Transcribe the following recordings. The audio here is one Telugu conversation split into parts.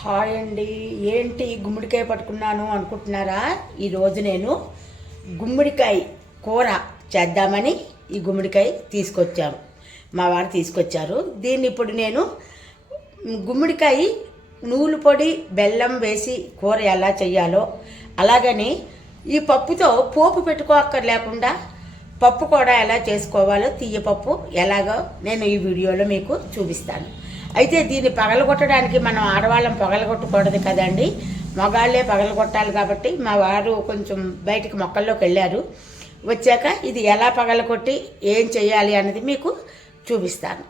హాయ్ అండి. ఏంటి గుమ్మడికాయ పట్టుకున్నాను అనుకుంటున్నారా? ఈరోజు నేను గుమ్మడికాయ కూర చేద్దామని ఈ గుమ్మడికాయ తీసుకొచ్చాను. మా వారు తీసుకొచ్చారు. దీన్ని ఇప్పుడు నేను గుమ్మడికాయ నూనె పొడి బెల్లం వేసి కూర ఎలా చేయాలో, అలాగని ఈ పప్పుతో పోపు పెట్టుకోక్కర్లేకుండా పప్పు కూడా ఎలా చేసుకోవాలో, తీయపప్పు ఎలాగో నేను ఈ వీడియోలో మీకు చూపిస్తాను. అయితే దీన్ని పగలగొట్టడానికి మనం ఆడవాళ్ళం పగలగొట్టకూడదు కదండి, మగాళ్ళే పగలగొట్టాలి. కాబట్టి మా వారు కొంచెం బయటికి మొక్కల్లోకి వెళ్ళారు. వచ్చాక ఇది ఎలా పగలగొట్టి ఏం చేయాలి అన్నది మీకు చూపిస్తాను.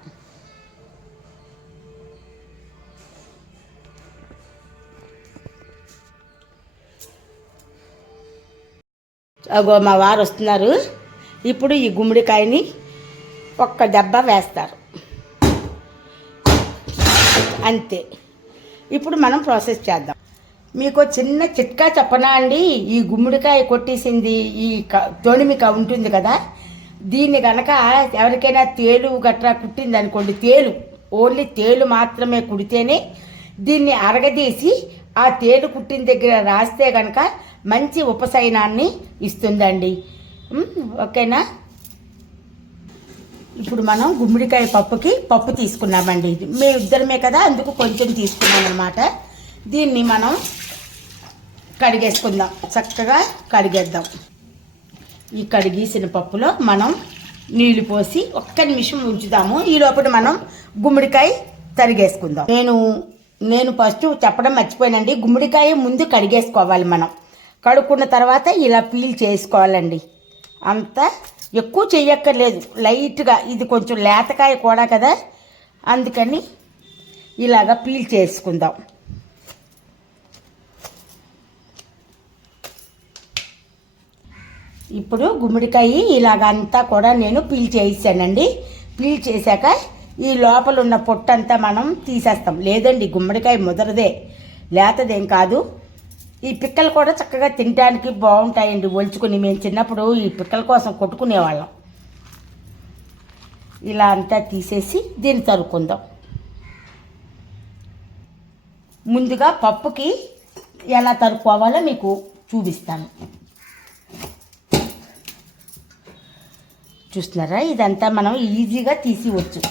అగో మా వారు వస్తున్నారు. ఇప్పుడు ఈ గుమ్మడికాయని ఒక్క దెబ్బ వేస్తారు, అంతే. ఇప్పుడు మనం ప్రాసెస్ చేద్దాం. మీకు చిన్న చిట్కా చెప్పనా అండి? ఈ గుమ్మడికాయ కొట్టేసింది ఈ తొణిమిక ఉంటుంది కదా, దీన్ని కనుక ఎవరికైనా తేలు గట్రా కుట్టింది అనుకోండి, తేలు ఓన్లీ తేలు మాత్రమే కుడితేనే దీన్ని అరగదీసి ఆ తేలు కుట్టిన దగ్గర రాస్తే కనుక మంచి ఉపశమనాన్ని ఇస్తుందండి. ఓకేనా? ఇప్పుడు మనం గుమ్మడికాయ పప్పుకి పప్పు తీసుకున్నామండి. మేము ఇద్దరమే కదా, అందుకు కొంచెం తీసుకున్నాం అనమాట. దీన్ని మనం కడిగేసుకుందాం, చక్కగా కడిగేద్దాం. ఈ కడిగేసిన పప్పులో మనం నీళ్లు పోసి ఒక్క నిమిషం ఉంచుదాము. ఈ లోపల మనం గుమ్మడికాయ తరిగేసుకుందాం. నేను ఫస్ట్ చెప్పడం మర్చిపోయానండి. గుమ్మడికాయ ముందు కడిగేసుకోవాలి. మనం కడుక్కున్న తర్వాత ఇలా పీల్ చేసుకోవాలండి. అంతా ఎక్కువ చెయ్యక్కర్లేదు, లైట్గా. ఇది కొంచెం లేతకాయ కూడా కదా, అందుకని ఇలాగా పీల్ చేసుకుందాం. ఇప్పుడు గుమ్మడికాయ ఇలాగంతా కూడా నేను పీల్ చేయిస్తానండి. పీల్ చేశాక ఈ లోపల ఉన్న పొట్టంతా మనం తీసేస్తాం. లేదండి, గుమ్మడికాయ ముదరదే, లేతదేం కాదు. ఈ పిక్కలు కూడా చక్కగా తినడానికి బాగుంటాయండి ఒలుచుకుని. మేము చిన్నప్పుడు ఈ పిక్కల కోసం కొట్టుకునేవాళ్ళం. ఇలా అంతా తీసేసి దీన్ని తరుక్కుందాం. ముందుగా పప్పుకి ఎలా తరుక్కోవాలో మీకు చూపిస్తాను. చూస్తున్నారా? ఇదంతా మనం ఈజీగా తీసివచ్చు.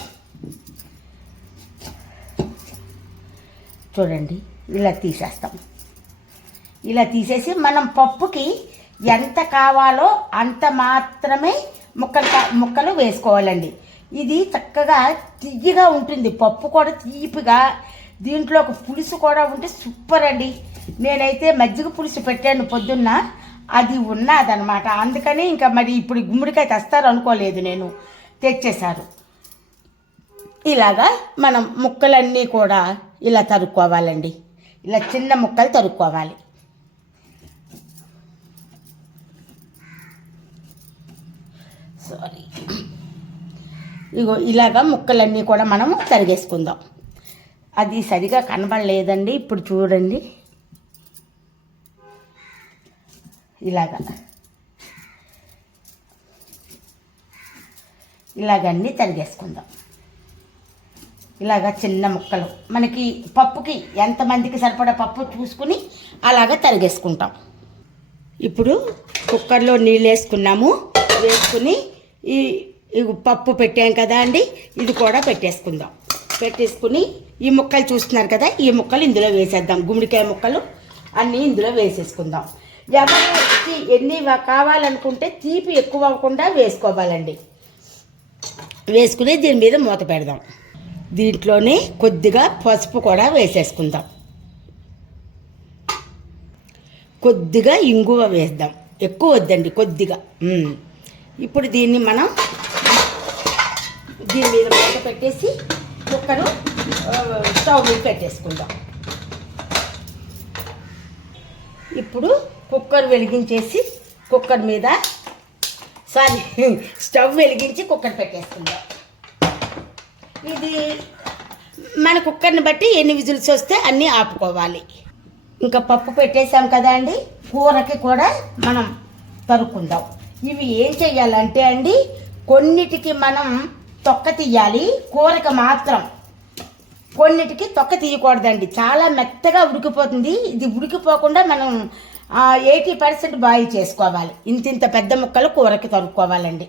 చూడండి, ఇలా తీసేస్తాం. ఇలా తీసేసి మనం పప్పుకి ఎంత కావాలో అంత మాత్రమే ముక్కలు వేసుకోవాలండి. ఇది చక్కగా తియ్యగా ఉంటుంది, పప్పు కూడా తీపిగా. దీంట్లో ఒక పులుసు కూడా ఉంటే సూపర్ అండి. నేనైతే మజ్జిగ పులుసు పెట్టాను పొద్దున్న, అది ఉన్నదనమాట. అందుకని ఇంకా మరి ఇప్పుడు గుమ్మడికాయ తెస్తారు అనుకోలేదు నేను, తెచ్చేశారు. ఇలాగా మనం ముక్కలన్నీ కూడా ఇలా తరుక్కోవాలండి. ఇలా చిన్న ముక్కలు తరుక్కోవాలి. సారీ, ఇగో ఇలాగా ముక్కలన్నీ కూడా మనం తరిగేసుకుందాం. అది సరిగా కనబడలేదండి, ఇప్పుడు చూడండి. ఇలాగన్నీ తరిగేసుకుందాం. ఇలాగ చిన్న ముక్కలు మనకి పప్పుకి ఎంతమందికి సరిపడా పప్పు చూసుకుని అలాగ తరిగేసుకుంటాం. ఇప్పుడు కుక్కర్లో నీళ్ళు వేసుకున్నాము. వేసుకుని ఈ పప్పు పెట్టాం కదా అండి, ఇది కూడా పెట్టేసుకుందాం. పెట్టేసుకుని ఈ ముక్కలు చూస్తున్నారు కదా, ఈ ముక్కలు ఇందులో వేసేద్దాం. గుమ్మడికాయ ముక్కలు అన్నీ ఇందులో వేసేసుకుందాం. ఎవరికి ఎన్ని కావాలనుకుంటే తీపి ఎక్కువ అవ్వకుండా వేసుకోవాలండి. వేసుకుని దీని మీద మూత పెడదాం. దీంట్లోనే కొద్దిగా పసుపు కూడా వేసేసుకుందాం. కొద్దిగా ఇంగువ వేద్దాం, ఎక్కువ వద్దండి, కొద్దిగా. ఇప్పుడు దీన్ని మనం దీని మీద మూత పెట్టేసి కుక్కరు స్టవ్ మీద పెట్టేసుకుందాం. ఇప్పుడు కుక్కర్ వెలిగించేసి కుక్కర్ మీద స్టవ్ వెలిగించి కుక్కర్ పెట్టేసుకుందాం. ఇది మన కుక్కర్ని బట్టి ఎన్ని విజిల్స్ వస్తే అన్నీ ఆపుకోవాలి. ఇంకా పప్పు పెట్టేసాం కదా అండి, కూరకి కూడా మనం తరుక్కుందాం. ఇవి ఏం చెయ్యాలంటే అండి, కొన్నిటికి మనం తొక్క తీయాలి, కూరకి మాత్రం కొన్నిటికి తొక్క తీయకూడదండి, చాలా మెత్తగా ఉడికిపోతుంది. ఇది ఉడికిపోకుండా మనం 80% బాయిల్ చేసుకోవాలి. ఇంత పెద్ద ముక్కలు కూరకి తరుక్కోవాలండి.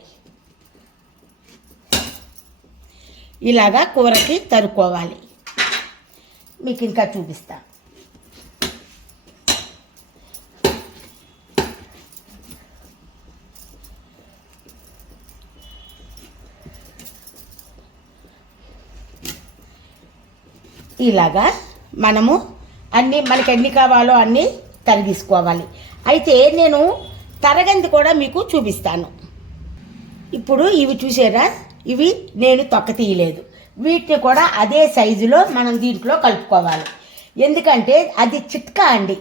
ఇలాగా కూరకి తరుక్కోవాలి. మీకు ఇంకా చూపిస్తా. ఇలాగా మనము మనకి ఎన్ని కావాలో అన్నీ తరిగేసుకోవాలి. అయితే నేను తరగంది కూడా మీకు చూపిస్తాను. ఇప్పుడు ఇవి చూసారా, ఇవి నేను తొక్క తీయలేదు. వీటిని కూడా అదే సైజులో మనం దీంట్లో కలుపుకోవాలి. ఎందుకంటే అది చిట్కా అండి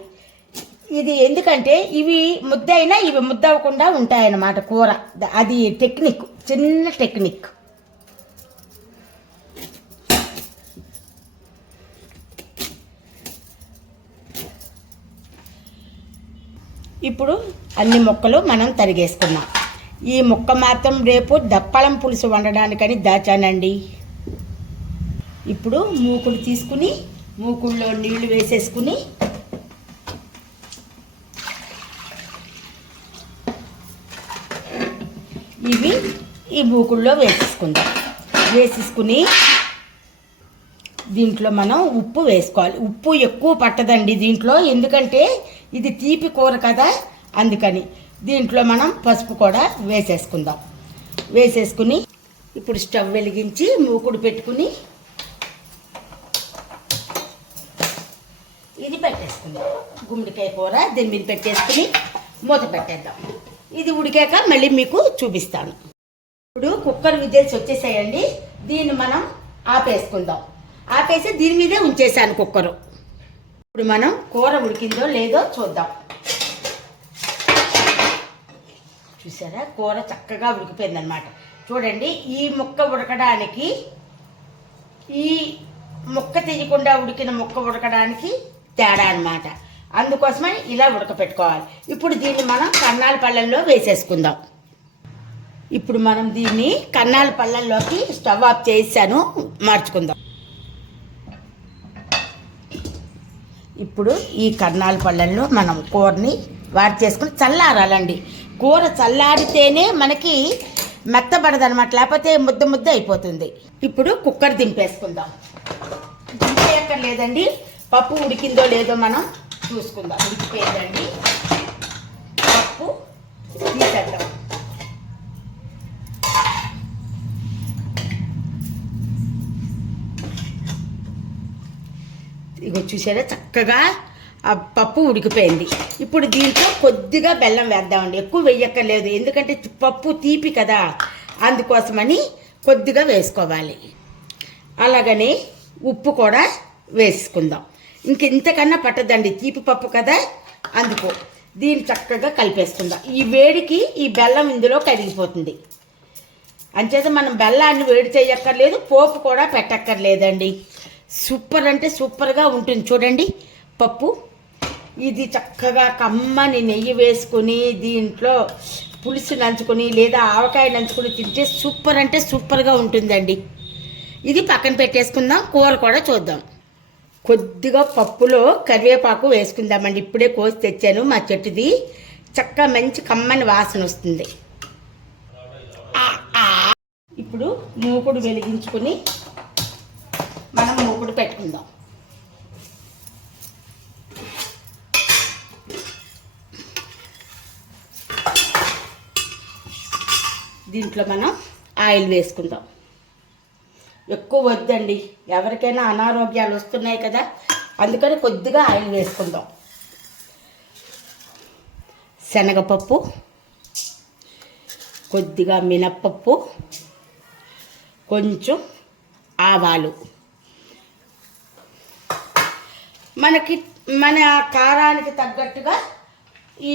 ఇది. ఎందుకంటే ఇవి ముద్ద అయినా ఇవి ముద్ద అవ్వకుండా ఉంటాయన్నమాట కూర. అది టెక్నిక్, చిన్న టెక్నిక్. ఇప్పుడు అన్ని ముక్కలు మనం తరిగేసుకున్నాం. ఈ ముక్క మాత్రం రేపు దప్పలం పులుసు వండడానికని దాచానండి. ఇప్పుడు మూకుడు తీసుకుని మూకుడులో నీళ్లు వేసేసుకుని ఇవి ఈ మూకుడులో వేసేసుకుని దీంట్లో మనం ఉప్పు వేసుకోవాలి. ఉప్పు ఎక్కువ పట్టదండి దీంట్లో, ఎందుకంటే ఇది తీపి కూర కదా, అందుకని. దీంట్లో మనం పసుపు కూడా వేసేసుకుందాం. వేసేసుకుని ఇప్పుడు స్టవ్ వెలిగించి మూకుడు పెట్టుకుని ఇది పెట్టేసుకుందాం. గుమ్మడికాయ కూర దీని మీద పెట్టేసుకుని మూత పెట్టేద్దాం. ఇది ఉడికాక మళ్ళీ మీకు చూపిస్తాను. ఇప్పుడు కుక్కర్ విజిల్స్ వచ్చేసాయండి. దీన్ని మనం ఆపేసుకుందాం. ఆపేసి దీని మీదే ఉంచేసాను కుక్కరు. ఇప్పుడు మనం కూర ఉడికిందో లేదో చూద్దాం. చూసారా, కూర చక్కగా ఉడికిపోయిందనమాట. చూడండి, ఈ ముక్క ఉడకడానికి, ఈ ముక్క తీయకుండా ఉడికిన ముక్క ఉడకడానికి తేడా అనమాట. అందుకోసమని ఇలా ఉడకపెట్టుకోవాలి. ఇప్పుడు దీన్ని మనం కన్నాల పళ్ళెంలో వేసేసుకుందాం. ఇప్పుడు మనం దీన్ని కన్నాల పళ్ళెంలోకి స్టవ్ ఆఫ్ చేసాను, మార్చుకుందాం. ఇప్పుడు ఈ కన్నాల పళ్ళెంలో మనం కూరని వాడి చేసుకుని చల్లారాలండి. కూర చల్లారితేనే మనకి మెత్తబడదనమాట, లేకపోతే ముద్ద ముద్ద అయిపోతుంది. ఇప్పుడు కుక్కర్ దింపేసుకుందాం. దింపేయక్కర్లేదండి, పప్పు ఉడికిందో లేదో మనం చూసుకుందాం. ఉడికిపోయిందండి, పప్పు తీసేద్దాం. ఇగో చూసారా, చక్కగా ఆ పప్పు ఉడికిపోయింది. ఇప్పుడు దీంట్లో కొద్దిగా బెల్లం వేద్దామండి. ఎక్కువ వేయక్కర్లేదు, ఎందుకంటే పప్పు తీపి కదా, అందుకోసమని కొద్దిగా వేసుకోవాలి. అలాగని ఉప్పు కూడా వేసుకుందాం. ఇంతకన్నా పట్టదండి, తీపి పప్పు కదా, అందుకో దీన్ని చక్కగా కలిపేసుకుందాం. ఈ వేడికి ఈ బెల్లం ఇందులో కరిగిపోతుంది. అంచేత మనం బెల్లాన్ని వేడి చేయక్కర్లేదు, పోపు కూడా పెట్టక్కర్లేదండి. సూపర్ అంటే సూపర్గా ఉంటుంది. చూడండి పప్పు, ఇది చక్కగా కమ్మని నెయ్యి వేసుకుని దీంట్లో పులుసు నంచుకొని లేదా ఆవకాయ నంచుకొని తింటే సూపర్ అంటే సూపర్గా ఉంటుందండి. ఇది పక్కన పెట్టేసుకుందాం. కూర కూడా చూద్దాం. కొద్దిగా పప్పులో కరివేపాకు వేసుకుందామండి. ఇప్పుడే కోసి తెచ్చాను మా చెట్టుది. చక్కగా మంచి కమ్మని వాసన వస్తుంది. ఇప్పుడు మూకుడు వెలిగించుకుని మనం మూకుడు పెట్టుకుందాం. దీంట్లో మనం ఆయిల్ వేసుకుందాం. ఎక్కువ వద్దండి, ఎవరికైనా అనారోగ్యాలు వస్తున్నాయి కదా, అందుకని కొద్దిగా ఆయిల్ వేసుకుందాం. శనగపప్పు, కొద్దిగా మినప్పప్పు, కొంచెం ఆవాలు, మన కారానికి తగ్గట్టుగా ఈ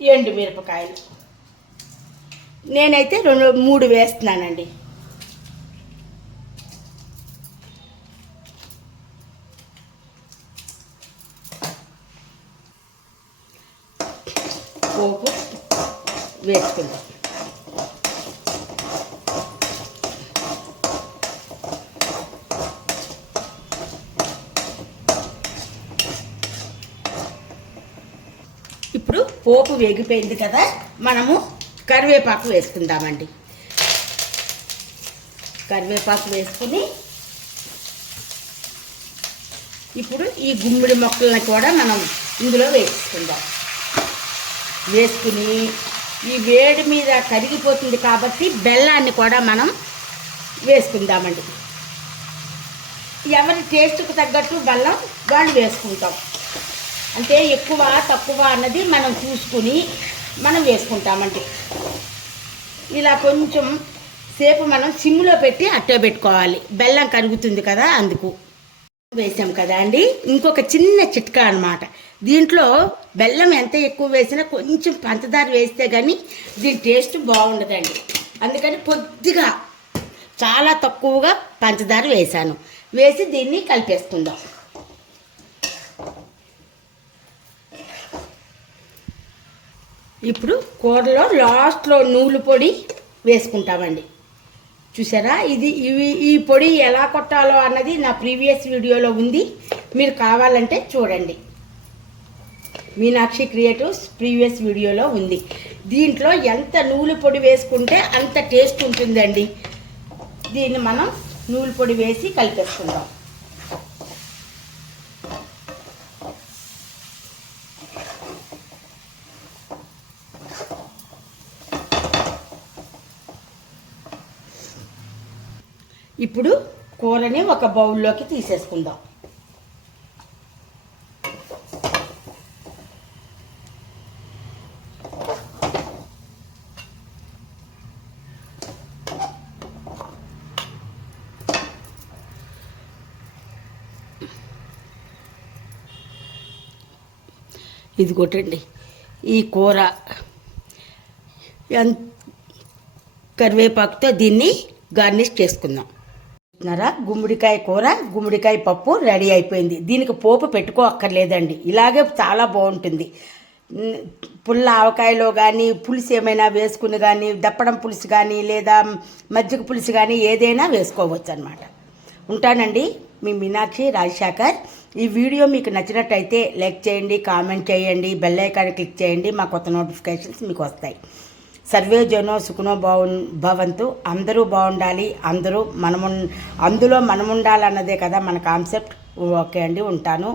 ఎండుమిరపకాయలు. నేనైతే 2-3 వేస్తున్నానండి. పోపు వేసుకుందాం. పోపు వేగిపోయింది కదా, మనము కరివేపాకు వేసుకుందామండి. కరివేపాకు వేసుకుని ఇప్పుడు ఈ గుమ్మిడి మొక్కలను కూడా మనం ఇందులో వేసుకుందాం. వేసుకుని ఈ వేడి మీద కరిగిపోతుంది కాబట్టి బెల్లాన్ని కూడా మనం వేసుకుందామండి. ఎవరి టేస్ట్కి తగ్గట్టు బెల్లం వాళ్ళు వేసుకుంటాం. అంటే ఎక్కువ తక్కువ అన్నది మనం చూసుకుని మనం వేసుకుంటామండి. ఇలా కొంచెం సేపు మనం సిమ్లో పెట్టి అట్టే పెట్టుకోవాలి, బెల్లం కరుగుతుంది కదా అందుకు. వేసాం కదా అండి. ఇంకొక చిన్న చిట్కా అన్నమాట. దీంట్లో బెల్లం ఎంత ఎక్కువ వేసినా కొంచెం పంచదార వేస్తే కానీ దీని టేస్ట్ బాగుండదండి. అందుకని కొద్దిగా చాలా తక్కువగా పంచదార వేసాను. వేసి దీన్ని కలిపేసుకుందాం. ఇప్పుడు కూరలో లాస్ట్లో నువ్వుల పొడి వేసుకుంటామండి. చూసారా, ఈ పొడి ఎలా కొట్టాలో అన్నది నా ప్రీవియస్ వీడియోలో ఉంది, మీరు కావాలంటే చూడండి. మీనాక్షి క్రియేటివ్స్ ప్రీవియస్ వీడియోలో ఉంది. దీంట్లో ఎంత నువ్వుల పొడి వేసుకుంటే అంత టేస్ట్ ఉంటుందండి. దీన్ని మనం నువ్వుల పొడి వేసి కలిపేసుకుందాం. ఇప్పుడు కూరని ఒక బౌల్లోకి తీసేసుకుందాం. ఇది కొట్టండి. ఈ కూర కరివేపాకుతో దీన్ని గార్నిష్ చేసుకుందాం. గుమ్మడికాయ కూర, గుమ్మడికాయ పప్పు రెడీ అయిపోయింది. దీనికి పోపు పెట్టుకోక్కర్లేదండి, ఇలాగే చాలా బాగుంటుంది. పుల్ల ఆవకాయలో కానీ పులుసు ఏమైనా వేసుకుని కానీ, దప్పడం పులుసు కానీ లేదా మజ్జిగ పులుసు కానీ ఏదైనా వేసుకోవచ్చు అన్నమాట. ఉంటానండి, మీ మీనాక్షి రాజశేఖర్. ఈ వీడియో మీకు నచ్చినట్టయితే లైక్ చేయండి, కామెంట్ చేయండి, బెల్ ఐకాన్ క్లిక్ చేయండి. మా కొత్త నోటిఫికేషన్స్ మీకు వస్తాయి. సర్వే జనో సుఖనో భవంతు. అందరూ బాగుండాలి, అందులో మనముండాలన్నదే కదా మన కాన్సెప్ట్. ఓకే అండి, ఉంటాను.